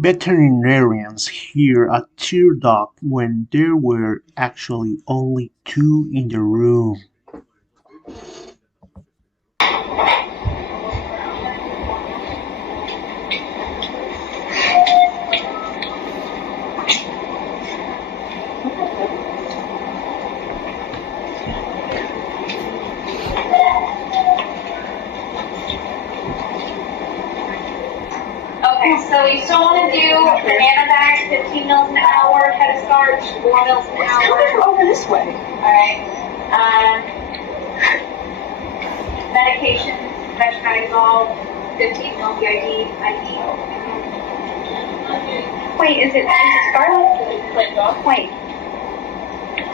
Veterinarians hear a teardrop when there were actually only two in the room. Okay, so you still want to do banana bag, 15 mils an hour, head starch, 4 mils an hour. Over this way. Alright. Medication, metronidazole, 15 mil BID, IV. Wait, is it Scarlet? Wait.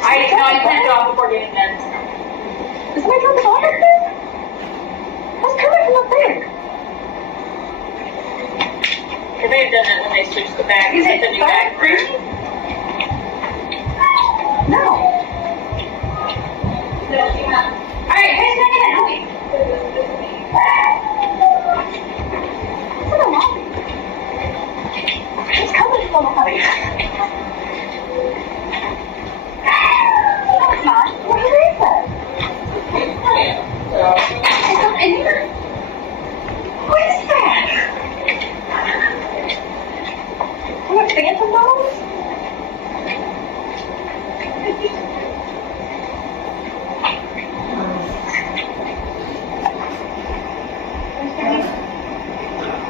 I sent it off before getting meds. Is my drug off up there? What's coming from up there? They may have done that when they switched the bag. Is it the new bag first? No. Alright, who's going to help me? It's in the lobby. It's coming from the lobby. No, it's not. Where is it? It's not in here. What is that? What, phantom dolls?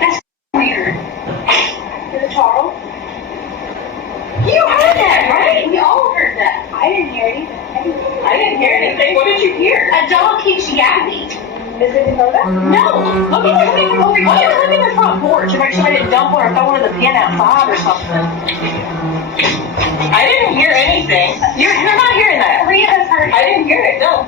That's weird. Is it Charles? You heard that, right? We all heard that. I didn't hear anything. I didn't hear anything. What did you hear? A dog keeps yapping. Is it Dakota? No! Look at over here. Look at the front porch to make sure I didn't dump one or throw one in the pen outside or something. I didn't hear anything. You're not hearing that. Three of us heard. I didn't hear it, no.